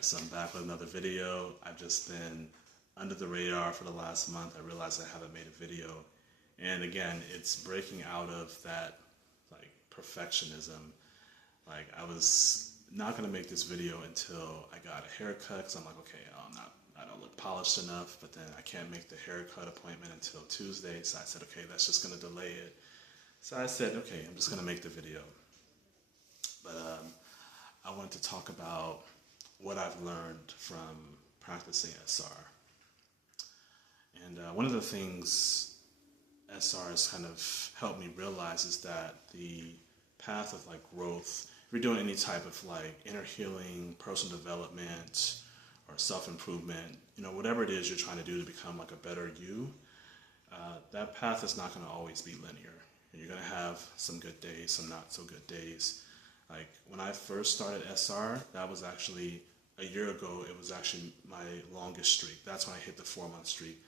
Alright, so I'm back with another video. I've just been under the radar for the last month. I realized I haven't made a video. And again, it's breaking out of that like perfectionism. Like I was not gonna make this video until I got a haircut because I'm like, okay, I don't look polished enough, but then I can't make the haircut appointment until Tuesday. So I said, okay, that's just gonna delay it. So I said, okay, I'm just gonna make the video. But I wanted to talk about what I've learned from practicing SR. And one of the things SR has kind of helped me realize is that the path of like growth, if you're doing any type of like inner healing, personal development, or self-improvement, whatever it is you're trying to do to become like a better you, that path is not going to always be linear. You're going to have some good days, some not so good days. Like when I first started SR, that was actually a year ago. It was actually my longest streak. That's when I hit the 4-month streak.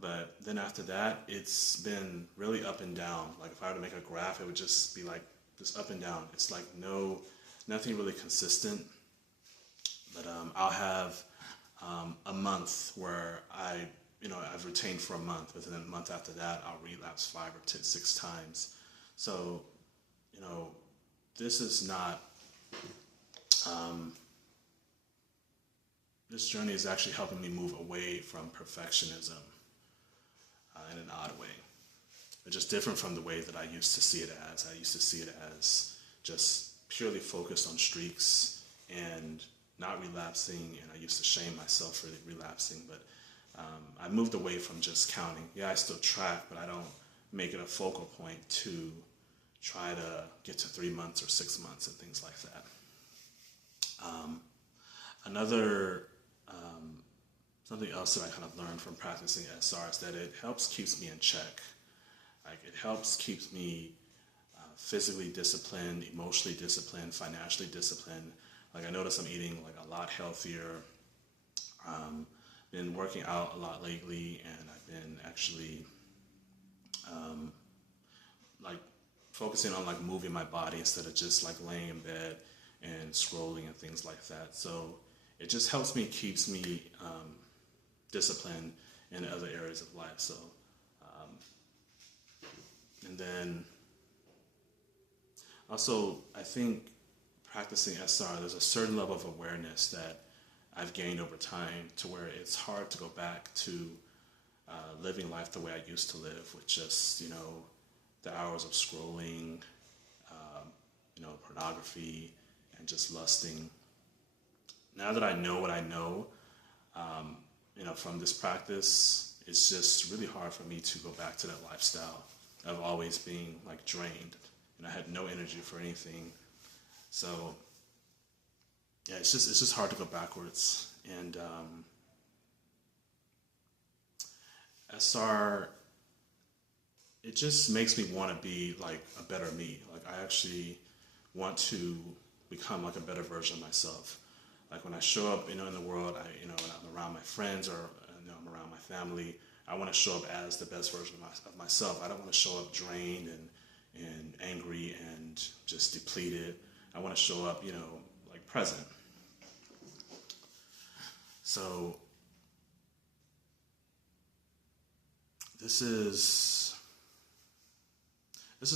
But then after that, it's been really up and down. Like if I were to make a graph, it would just be like just up and down. It's like nothing really consistent. But I'll have a month where I've retained for a month, but then a month after that, I'll relapse 5 or 6 times. So, this is not, this journey is actually helping me move away from perfectionism in an odd way. It's just different from the way that I used to see it as. I used to see it as just purely focused on streaks and not relapsing, and I used to shame myself for relapsing, but I moved away from just counting. Yeah, I still track, but I don't make it a focal point to try to get to 3 months or 6 months and things like that. Something else that I kind of learned from practicing SR is that it helps keeps me in check. Like it helps keeps me physically disciplined, emotionally disciplined, financially disciplined. Like I notice I'm eating like a lot healthier. Been working out a lot lately, and I've been actually like focusing on like moving my body instead of just like laying in bed and scrolling and things like that. So it just helps me, keeps me disciplined in other areas of life. So and then also I think practicing SR, there's a certain level of awareness that I've gained over time to where it's hard to go back to living life the way I used to live with just, the hours of scrolling, pornography, and just lusting. Now that I know what I know, from this practice, it's just really hard for me to go back to that lifestyle of always being like drained. I had no energy for anything. So yeah, it's just hard to go backwards. And SR, it just makes me want to be like a better me. Like I actually want to become like a better version of myself. Like when I show up, in the world, when I'm around my friends or I'm around my family, I want to show up as the best version of myself. I don't want to show up drained and angry and just depleted. I want to show up, like present. So this is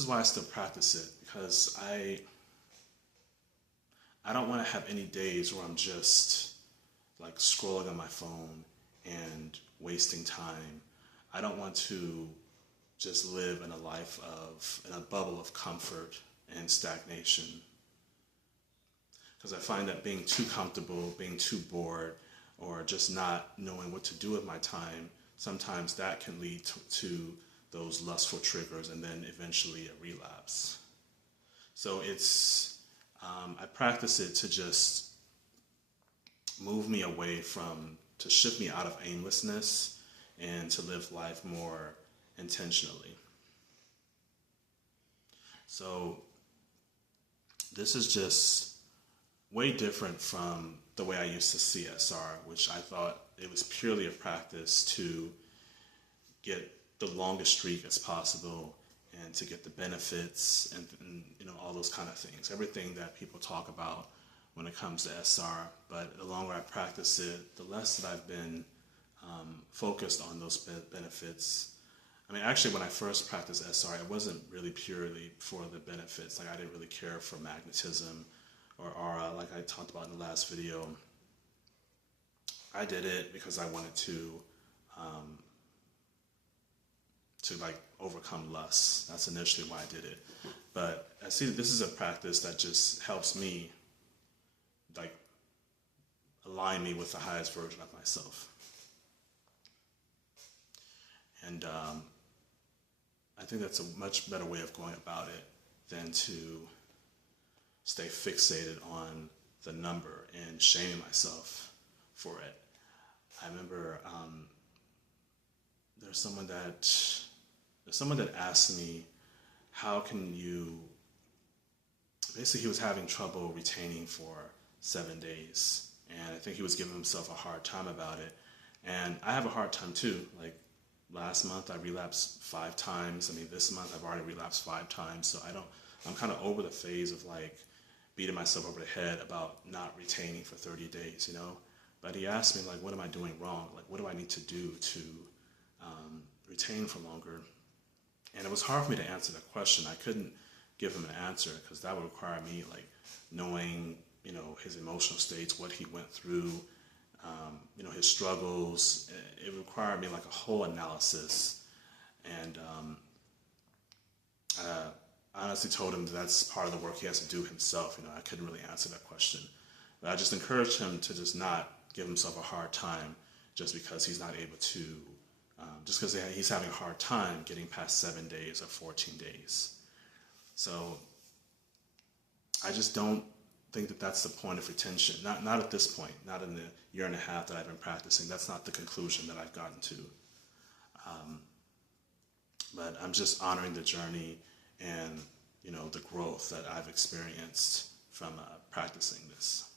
why I still practice it, because I don't want to have any days where I'm just like scrolling on my phone and wasting time. I don't want to just live in a bubble of comfort and stagnation. Because I find that being too comfortable, being too bored, or just not knowing what to do with my time, sometimes that can lead to those lustful triggers and then eventually a relapse. So I practice it to just move me away to shift me out of aimlessness and to live life more intentionally. So this is just way different from the way I used to see SR, which I thought it was purely a practice to get the longest streak as possible and to get the benefits and all those kind of things. Everything that people talk about when it comes to SR. But the longer I practice it, the less that I've been focused on those benefits. I mean, actually, when I first practiced SR, it wasn't really purely for the benefits. Like, I didn't really care for magnetism or aura, like I talked about in the last video. I did it because I wanted to like overcome lust. That's initially why I did it. But I see that this is a practice that just helps me, like, align me with the highest version of myself. And I think that's a much better way of going about it than to stay fixated on the number and shaming myself for it. I remember there's someone that asked me, how can you, basically he was having trouble retaining for 7 days, and I think he was giving himself a hard time about it. And I have a hard time too. Like, last month I relapsed 5 times. I mean, this month I've already relapsed 5 times. So I'm kind of over the phase of like beating myself over the head about not retaining for 30 days, you know? But he asked me, like, what am I doing wrong? Like, what do I need to do to retain for longer? And it was hard for me to answer that question. I couldn't give him an answer because that would require me, like, knowing, you know, his emotional states, what he went through, you know, his struggles. It required me like a whole analysis. And I honestly told him that that's part of the work he has to do himself. You know, I couldn't really answer that question. But I just encouraged him to just not give himself a hard time just because he's not able to, just because he's having a hard time getting past 7 days or 14 days. So I just don't think that that's the point of retention. Not at this point, not in the year and a half that I've been practicing. That's not the conclusion that I've gotten to. But I'm just honoring the journey and, you know, the growth that I've experienced from practicing this.